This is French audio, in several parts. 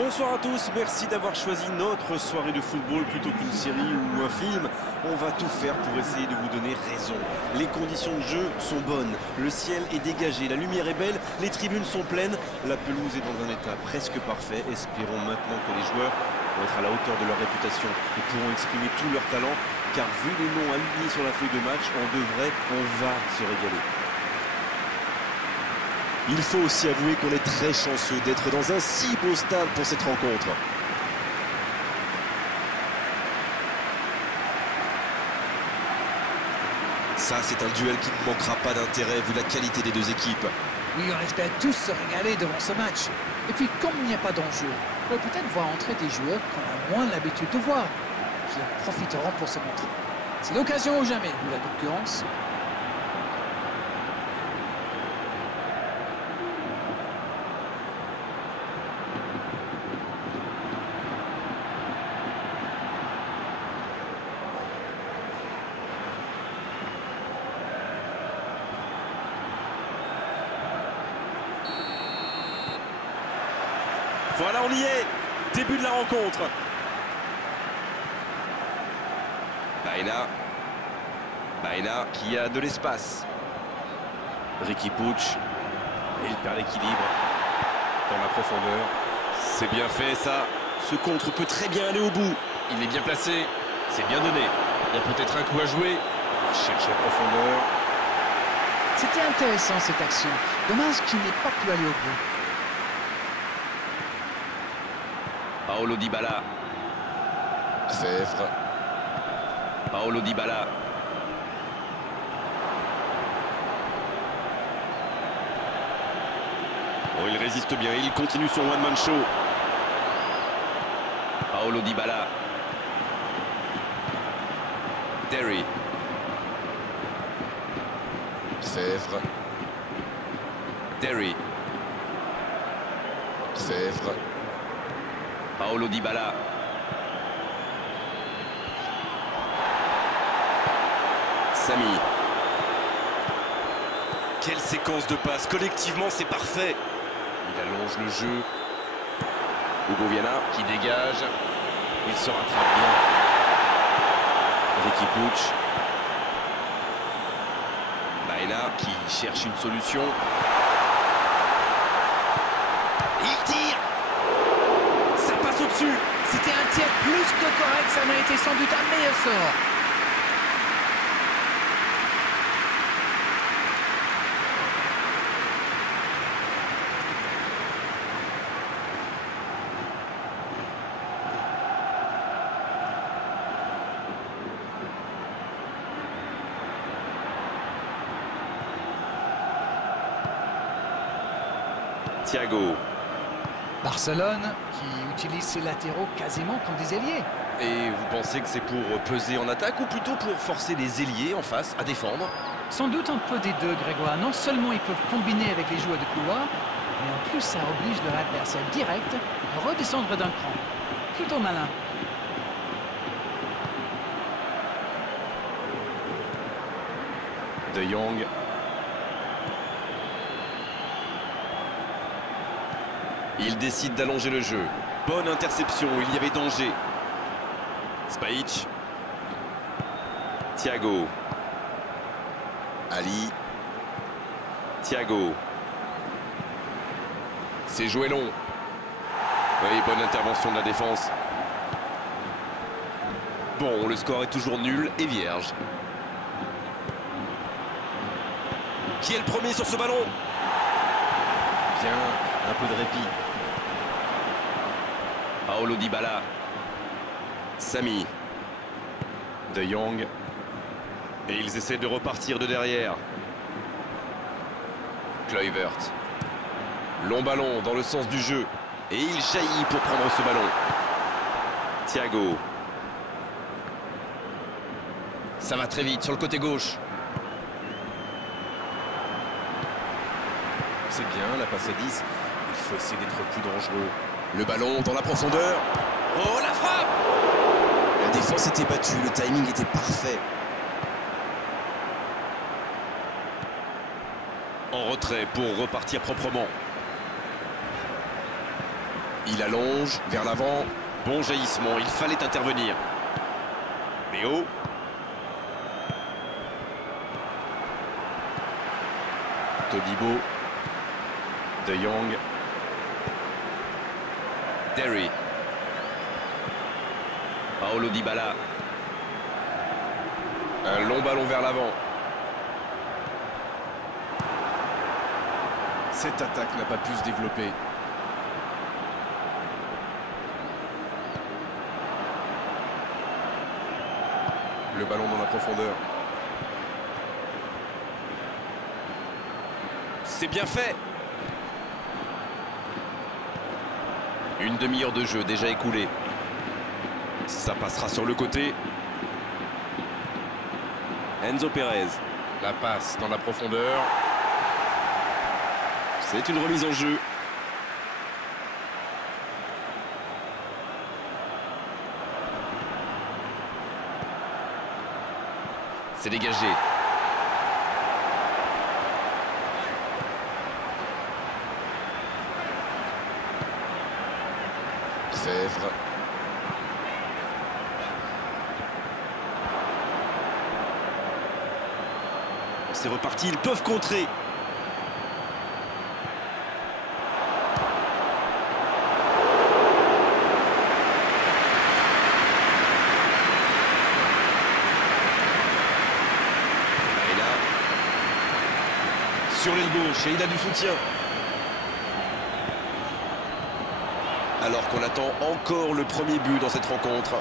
Bonsoir à tous, merci d'avoir choisi notre soirée de football plutôt qu'une série ou un film. On va tout faire pour essayer de vous donner raison. Les conditions de jeu sont bonnes, le ciel est dégagé, la lumière est belle, les tribunes sont pleines, la pelouse est dans un état presque parfait. Espérons maintenant que les joueurs vont être à la hauteur de leur réputation et pourront exprimer tout leur talent, car vu les noms alignés sur la feuille de match, on va se régaler. Il faut aussi avouer qu'on est très chanceux d'être dans un si beau stade pour cette rencontre. Ça, c'est un duel qui ne manquera pas d'intérêt vu la qualité des deux équipes. Oui, on espère tous se régaler devant ce match. Et puis, comme il n'y a pas d'enjeu, on peut peut-être voir entrer des joueurs qu'on a moins l'habitude de voir, qui en profiteront pour se montrer. C'est l'occasion ou jamais, vu la concurrence. Voilà, on y est. Début de la rencontre. Baena qui a de l'espace. Riqui Puig. Il perd l'équilibre dans la profondeur. C'est bien fait ça. Ce contre peut très bien aller au bout. Il est bien placé. C'est bien donné. Il y a peut-être un coup à jouer. Il cherche la profondeur. C'était intéressant cette action. Dommage qu'il n'ait pas pu aller au bout. Paulo Dybala. Sèvres. Paulo Dybala. Oh, il résiste bien, il continue son one-man show. Paulo Dybala. Derry. Sèvres. Derry. Sèvres. Paulo Dybala. Samy. Quelle séquence de passes. Collectivement, c'est parfait. Il allonge le jeu. Hugo Viana qui dégage. Il se rattrape bien. Riqui Puig. Baena qui cherche une solution. Il tire. Ça passe au-dessus. C'était un tir plus que correct, ça méritait sans doute un meilleur sort. Thiago. Barcelone qui utilise ses latéraux quasiment comme des ailiers. Et vous pensez que c'est pour peser en attaque ou plutôt pour forcer les ailiers en face à défendre? Sans doute un peu des deux, Grégoire. Non seulement ils peuvent combiner avec les joueurs de couloir, mais en plus ça oblige leur adversaire direct à redescendre d'un cran. Plutôt malin. De Jong. Il décide d'allonger le jeu. Bonne interception, il y avait danger. Spajic. Thiago. Ali. Thiago. C'est joué long. Oui, bonne intervention de la défense. Bon, le score est toujours nul et vierge. Qui est le premier sur ce ballon? Bien, un peu de répit. Paulo Dybala. Samy. De Jong. Et ils essaient de repartir de derrière. Kluivert. Long ballon dans le sens du jeu. Et il jaillit pour prendre ce ballon. Thiago. Ça va très vite sur le côté gauche. C'est bien, la passe à 10. Il faut essayer d'être plus dangereux. Le ballon dans la profondeur. Oh, la frappe! La défense était battue, le timing était parfait. En retrait pour repartir proprement. Il allonge vers l'avant. Bon jaillissement, il fallait intervenir. Léo. Todibo. De Jong. Derry. Paulo Dybala. Un long ballon vers l'avant. Cette attaque n'a pas pu se développer. Le ballon dans la profondeur. C'est bien fait. Une demi-heure de jeu déjà écoulée. Ça passera sur le côté. Enzo Pérez. La passe dans la profondeur. C'est une remise en jeu. C'est dégagé. Fèvre. C'est reparti, ils peuvent contrer. Et là, Sur l'aile gauche, et il a du soutien. alors qu'on attend encore le premier but dans cette rencontre.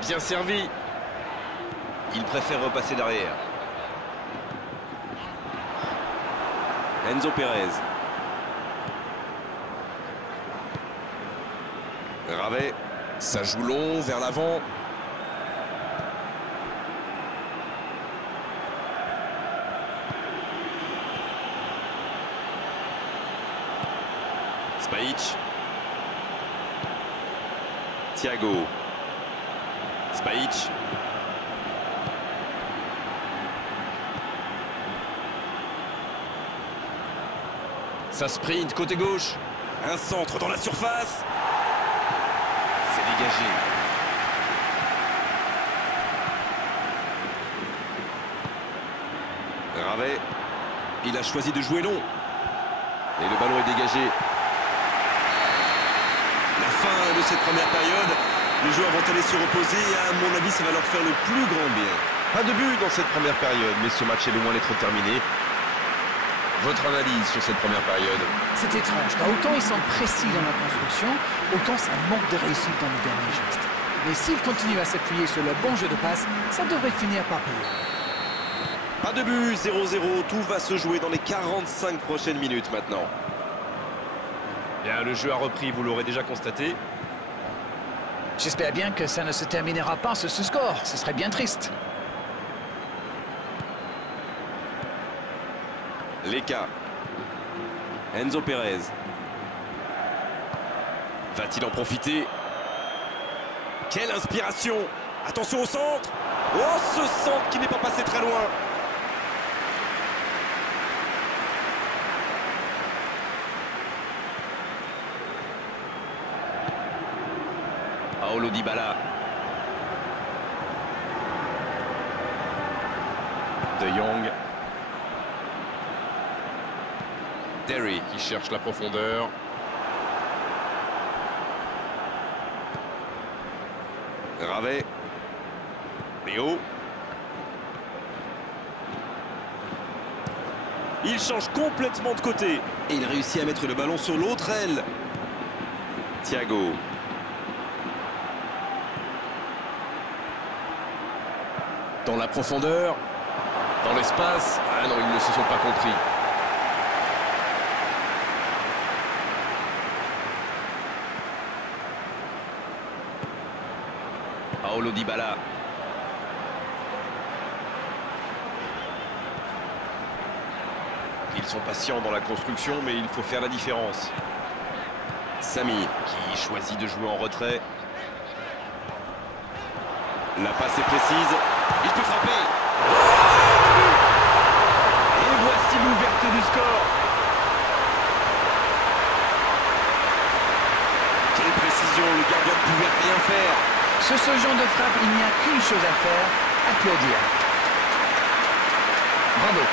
Bien servi. Il préfère repasser derrière. Enzo Pérez. Ravet. Ça joue long vers l'avant. Spajic. Thiago. Spajic. Ça sprint côté gauche. Un centre dans la surface. C'est dégagé. Ravet. Il a choisi de jouer long. Et le ballon est dégagé. La fin de cette première période. Les joueurs vont aller se reposer et à mon avis, ça va leur faire le plus grand bien. Pas de but dans cette première période, mais ce match est loin d'être terminé. Votre analyse sur cette première période? C'est étrange, car autant ils sont précis dans la construction, autant ça manque de réussite dans les derniers gestes. Mais s'ils continuent à s'appuyer sur le bon jeu de passe, ça devrait finir par payer. Pas de but, 0-0. Tout va se jouer dans les 45 prochaines minutes maintenant. Bien, le jeu a repris, vous l'aurez déjà constaté. J'espère bien que ça ne se terminera pas sur ce score, ce serait bien triste. Leka. Enzo Pérez. Va-t-il en profiter? Quelle inspiration! Attention au centre! Oh, ce centre qui n'est pas passé très loin! Paulo Dybala. De Jong. Derry qui cherche la profondeur. Ravet. Léo. Il change complètement de côté. Et il réussit à mettre le ballon sur l'autre aile. Thiago. Dans la profondeur. Dans l'espace. Ah non, ils ne se sont pas compris. Paulo Dybala. Ils sont patients dans la construction, mais il faut faire la différence. Samy qui choisit de jouer en retrait. La passe est précise. Il peut frapper. Et voici l'ouverture du score. genre de frappe, il n'y a qu'une chose à faire, applaudir. Bravo.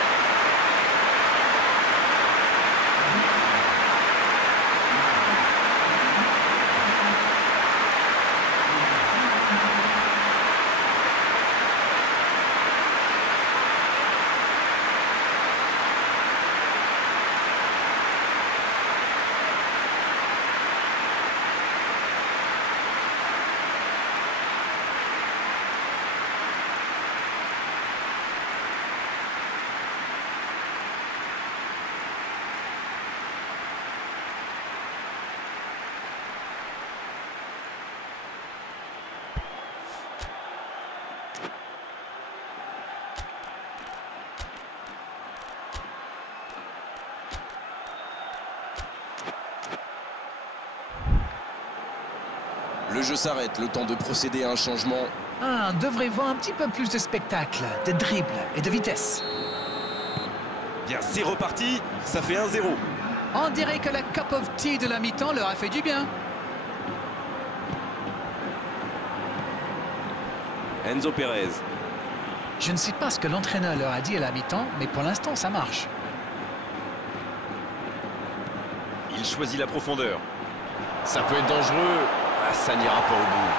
Le jeu s'arrête, le temps de procéder à un changement. On devrait voir un petit peu plus de spectacle, de dribble et de vitesse. Bien, c'est reparti, ça fait 1-0. On dirait que la cup of tea de la mi-temps leur a fait du bien. Enzo Pérez. Je ne sais pas ce que l'entraîneur leur a dit à la mi-temps, mais pour l'instant, ça marche. Il choisit la profondeur. Ça peut être dangereux. Ah, ça n'ira pas au bout.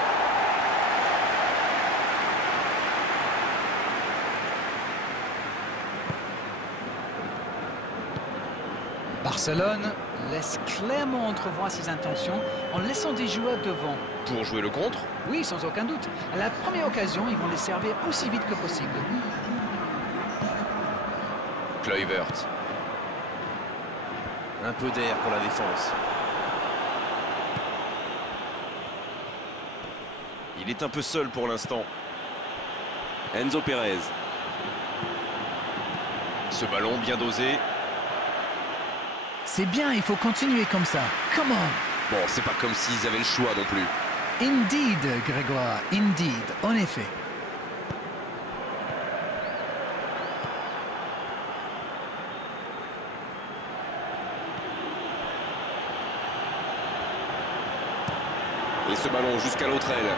Barcelone laisse clairement entrevoir ses intentions en laissant des joueurs devant. Pour jouer le contre. Oui, sans aucun doute. À la première occasion, ils vont les servir aussi vite que possible. Kluivert. Un peu d'air pour la défense. Il est un peu seul pour l'instant. Enzo Pérez. Ce ballon bien dosé. C'est bien, il faut continuer comme ça. Come on. Bon, c'est pas comme s'ils avaient le choix non plus. Indeed, Grégoire, indeed, en effet. Et ce ballon jusqu'à l'autre aile.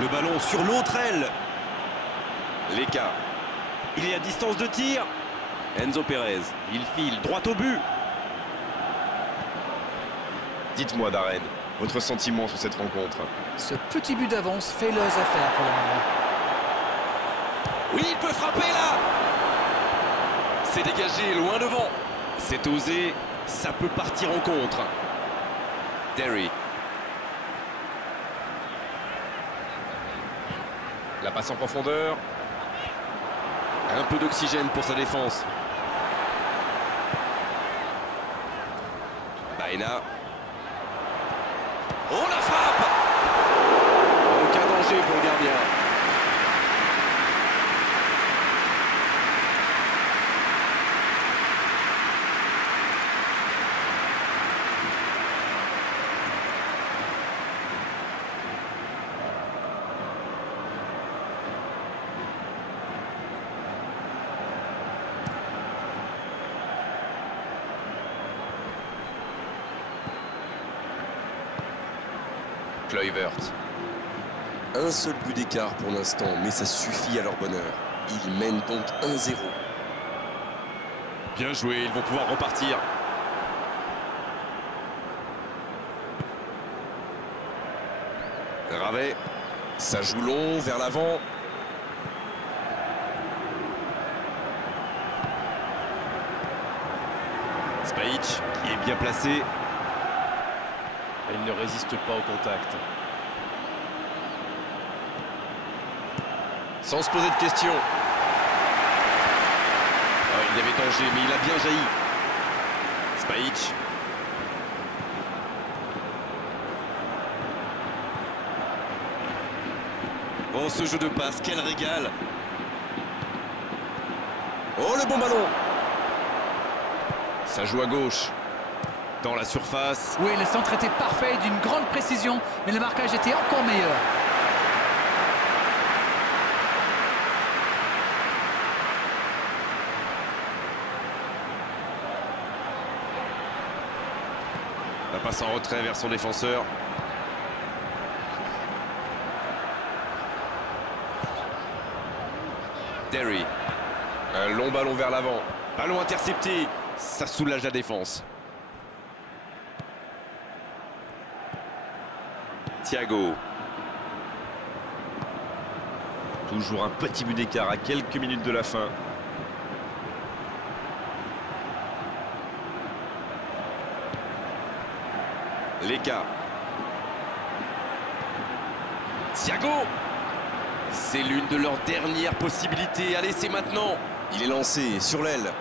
Le ballon sur l'autre aile. L'écart. Il est à distance de tir. Enzo Pérez, il file droit au but. Dites-moi, Darren, votre sentiment sur cette rencontre. Ce petit but d'avance fait leurs affaires pour le moment. Oui, il peut frapper là. C'est dégagé, loin devant. C'est osé, ça peut partir en contre. Derry. La passe en profondeur. Un peu d'oxygène pour sa défense. Baena. Oh, la frappe! Aucun danger pour le gardien. Kluivert. Un seul but d'écart pour l'instant, mais ça suffit à leur bonheur. Ils mènent donc 1-0. Bien joué, ils vont pouvoir repartir. Ravet. Ça joue long, vers l'avant. Spajic qui est bien placé. Il ne résiste pas au contact. Sans se poser de questions. Oh, il y avait danger, mais il a bien jailli. Spajic. Oh, ce jeu de passe, quel régal. Oh, le bon ballon. Ça joue à gauche. Dans la surface. Oui, le centre était parfait, d'une grande précision, mais le marquage était encore meilleur. La passe en retrait vers son défenseur. Derry. Un long ballon vers l'avant. Ballon intercepté. Ça soulage la défense. Thiago. Toujours un petit but d'écart à quelques minutes de la fin. Leka. Thiago. C'est l'une de leurs dernières possibilités. Allez, c'est maintenant. Il est lancé sur l'aile.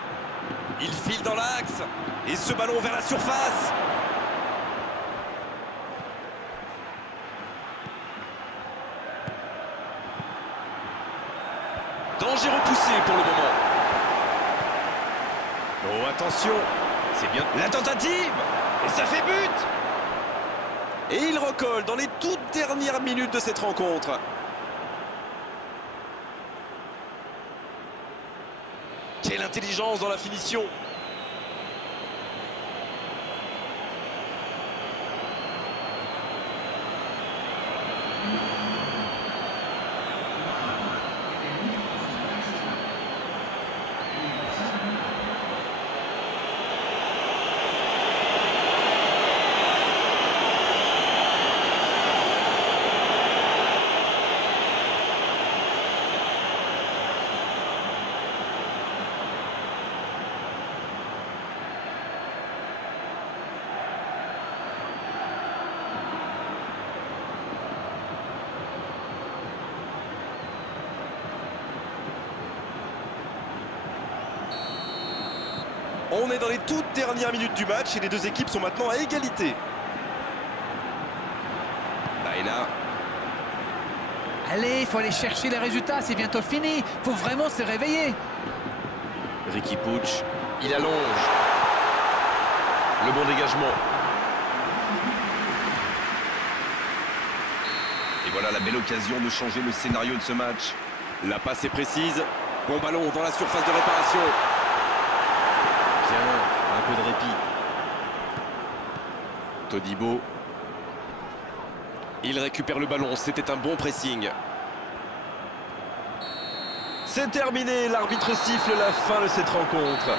Il file dans l'axe. Et ce ballon vers la surface. Danger repoussé pour le moment. Oh, attention, c'est bien. La tentative. Et ça fait but. Et il recolle dans les toutes dernières minutes de cette rencontre. Quelle intelligence dans la finition. On est dans les toutes dernières minutes du match et les deux équipes sont maintenant à égalité. Baena. Allez, il faut aller chercher les résultats, c'est bientôt fini. Il faut vraiment se réveiller. Riqui Puig. Il allonge. Le bon dégagement. Et voilà la belle occasion de changer le scénario de ce match. La passe est précise. Bon ballon dans la surface de réparation. Bien, un peu de répit. Todibo. Il récupère le ballon, c'était un bon pressing. C'est terminé, l'arbitre siffle la fin de cette rencontre.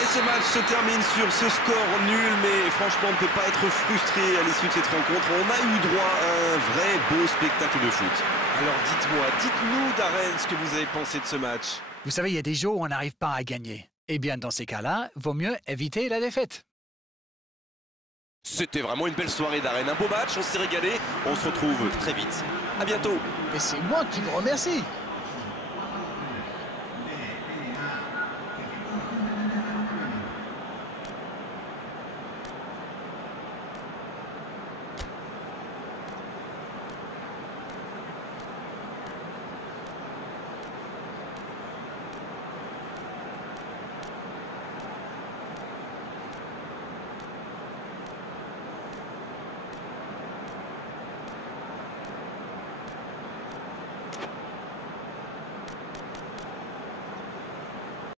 Et ce match se termine sur ce score nul, mais franchement on ne peut pas être frustré à l'issue de cette rencontre. On a eu droit à un vrai beau spectacle de foot. Alors dites-nous Darren ce que vous avez pensé de ce match. Vous savez, il y a des jours où on n'arrive pas à gagner. Eh bien, dans ces cas-là, vaut mieux éviter la défaite. C'était vraiment une belle soirée d'arène, un beau match, on s'est régalé. On se retrouve très vite. À bientôt. Et c'est moi qui vous remercie.